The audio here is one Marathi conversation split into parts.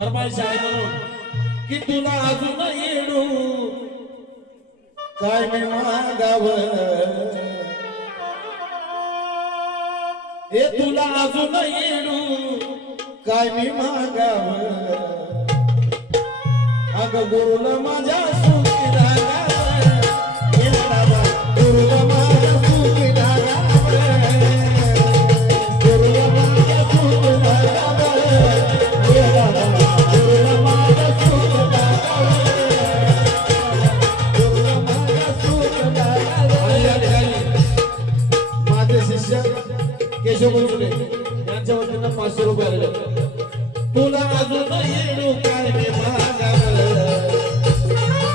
फरमाईश आहे म्हणून की तुला अजून येडू? काय मी मागाव? हे तुला अजून येडू? काय मी मागाव? अग गुरुला माझ्या सुखी रागाव गुरुला केशव गुरुकुले यांच्या वतीनं पाचशे रुपये आलेले तुला अजून येणू काय मी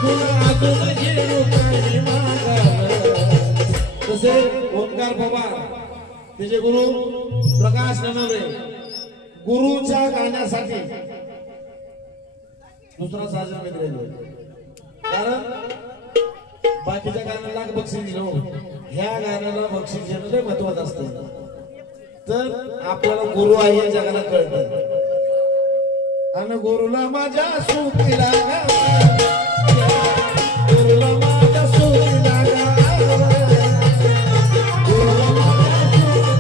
तुला अजून येणू काय मी तसे ओंकार पवार त्याचे गुरु प्रकाश ननवरे गुरुच्या गाण्यासाठी दुसरा साजरा मित्र कारण बाकीच्या गाण्याला बक्षीस घेऊन ह्या गाण्याला बक्षीस घेणं लय महत्वाचं असतं. तर आपल्याला गुरु आहे हे जगाला कळत. आणि गुरुला माझ्या सुखी लागा. गुरुला माझ्या सुखी लागा. गुरुला माझ्या सुखी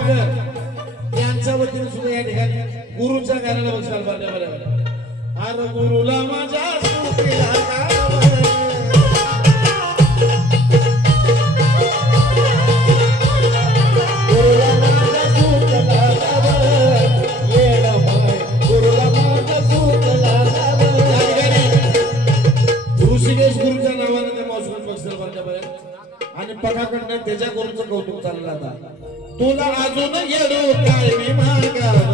अशोक काटकर यांच्या वतीने सुद्धा या ठिकाणी गुरुच्या गाण्याला बघायला पाहिजे बरं. गुरुला माझ्या तुला अजून येडू काय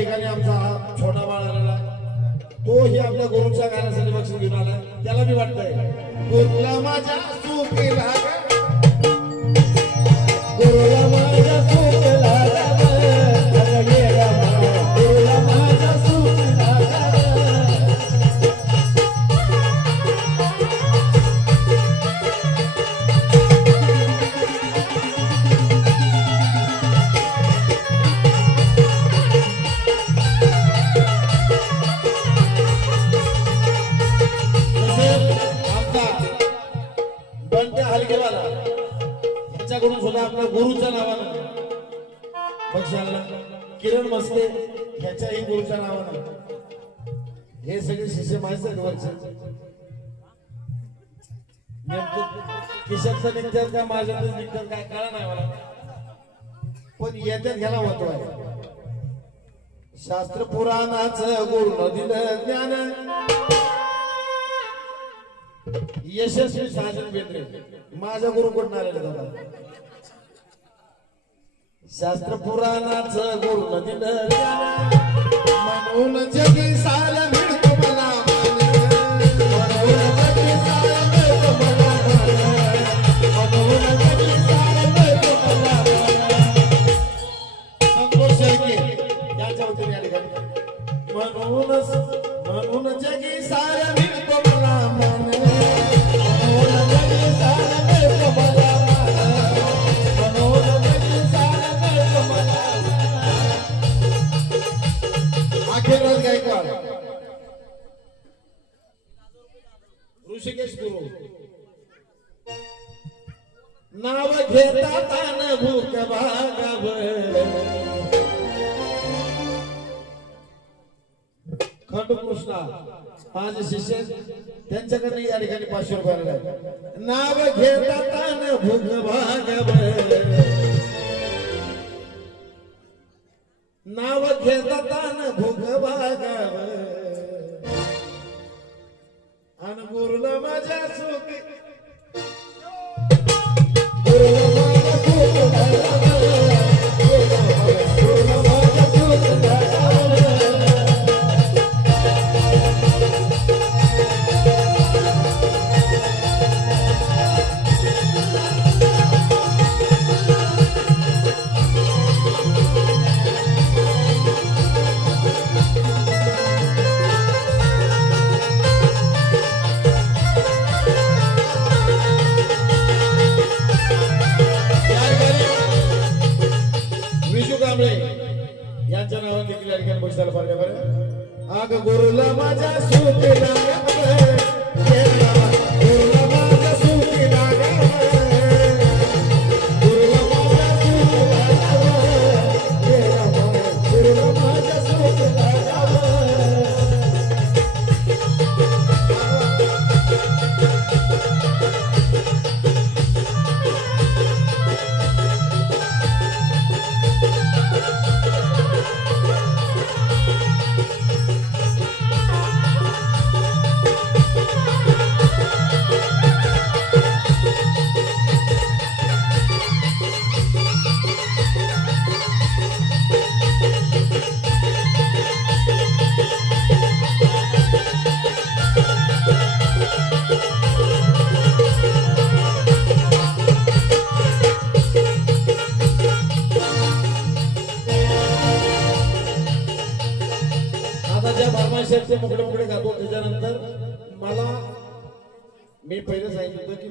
ठिकाणी आमचा हा छोटा बाळ आलेला आहे. तोही आपल्या गुरुच्या गाण्यासाठी बक्षीस घेऊन आला त्याला मी वाटतंय गुरुला माझ्या बंट्या हलकेवाला यांच्याकडून सुद्धा आपल्या गुरुच्या नावानं. पक्षाला किरण मस्ते ह्याच्याही गुरुच्या नावानं. हे सगळे शिष्य माहिती आहेत वरचे किशनचं निघतात का माझ्या निघतात काय कळा नाही मला. पण येत्यात घ्यायला होतो आहे. शास्त्र पुराणाच गुरु दिलं ज्ञान. यशस्वी साजन बेंद्रे माझा गुरु कोण आलेला दादा शास्त्र पुराणाच गुरु दिलं म्हणून जगी साल मिळतो मला म्हणून म्हणून जगी मिळतो मला संतोष म्हणूनच म्हणून जगी सार मिळतो मला ऋषिकेश गुरु नाव घेता तान भूक भागाव खंड कृष्णा माझे शिष्य त्यांच्याकडे त्यांच्याकडनं या ठिकाणी पाचशे रुपये नाव घेता भूक भागव बरं माझ्या सुखला ज्या मुकडे मुकडे गातो. त्याच्यानंतर मला मी पहिलं सांगितलं होतं की